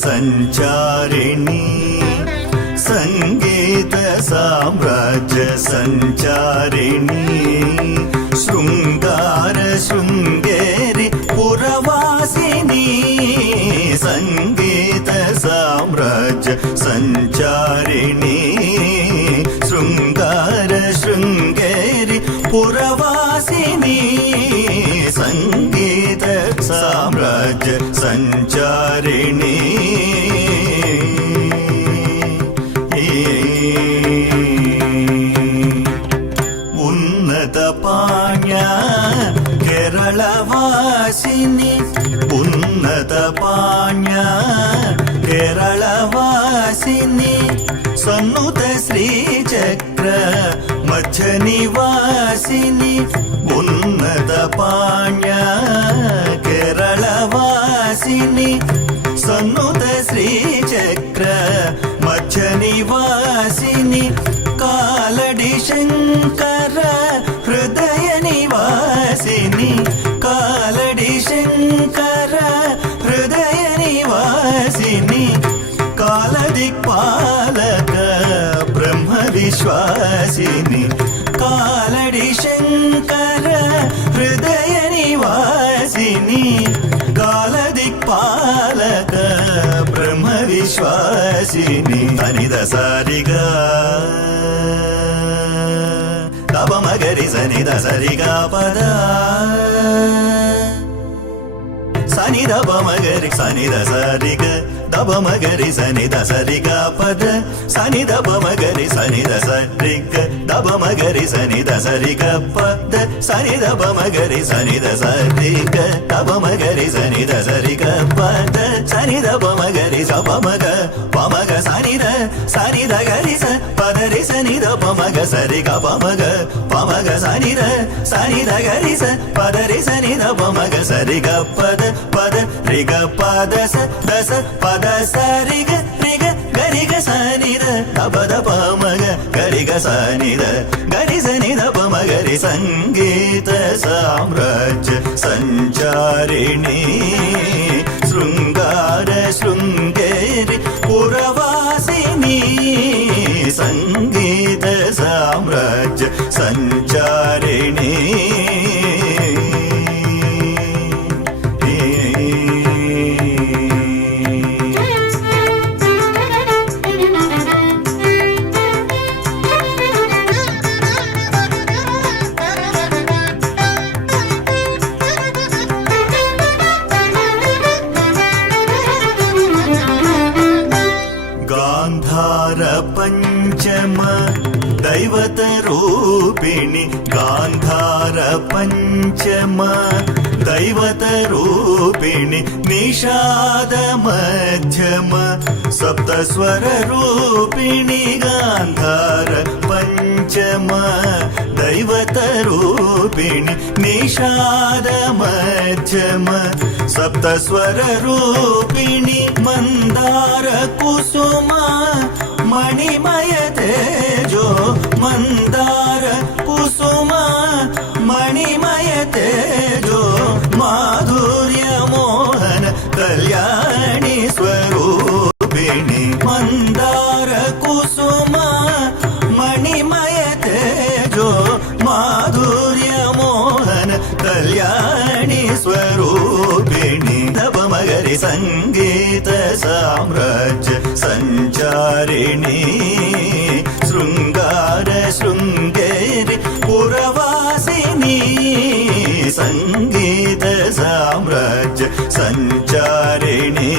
सञ्चारिणी सङ्गीत साम्राज्य सञ्चारिणी शृङ्गार शृङ्गेरि पुरवासिनी सङ्गीत साम्राज्य सञ्चारिणी शृङ्गार शृङ्गेरि पुरवासिनी सङ्गीत साम्राज्य सञ्चारिणी उन्नतपाण्या केरळवासिनी उन्नतपाण्या केरळवासिनी सन्नुत श्रीचक्र मध्यनिवासिनी उन्नतपाण्या केरळवासिनी सन्नुत श्रीचक्र मध्यनिवासिनी कालडि शङ्कर हृदय निवासिनी कालडि शङ्कर हृदय निवासिनी कालदिक्पालक ब्रह्म विश्वासिनी कालडि शङ्कर हृदय निवासिनी कालदिक्पालक ब्रह्म विश्वासिनी अनिद सारिगा दपमगरि सनिद सरिगा पद सनि दपमगरि सनिद सरिग दपमगरि सनिद सरिगा पद सनि दपमगरि सनिद सरिग दपमगरि सनिद सरिग पद सनि दपमगरि सनिद सरिग दपमगरि सनिद सरिग पद सनि दपमगरि सपमग पमग सनिद सनिद गरि स पदरि सनिद पमग सरिग पमग पमग सनिद सनिद गरि स पदरि सनिद पमग सरिग पद पद रिग पद स दस पद सरिग रिग गरिग सनिद दपद पमग गरिग सनिद गरि सनिद पमगरि सङ्गीत साम्राज्य सञ्चारिणी शृङ्गार शृङ्गेरि पुरवासिनी सङ्गीत साम्राज्य सञ्चारिणी पञ्चम दैवतरूपिणि गान्धार पञ्चम दैवतरूपिणि निषाद मध्यम सप्तस्वररूपिणि गान्धार पञ्चम दैवतरूपिणि निषाद मध्यम सप्तस्वररूपिणि मन्दार कुसुम मणिमय तेजो मन्दार कुसुम मणिमय तेजो माधुर्य मोहन कल्याणी स्वरूपिणि मन्दार कुसुम मणिमय तेजो माधुर्य मोहन कल्याणी स्वरूपिणि दपमगरि सङ्गीत साम्राज्य सञ्चारिणी शृङ्गार शृङ्गेरि पुरवासिनी सङ्गीत साम्राज्य सञ्चारिणी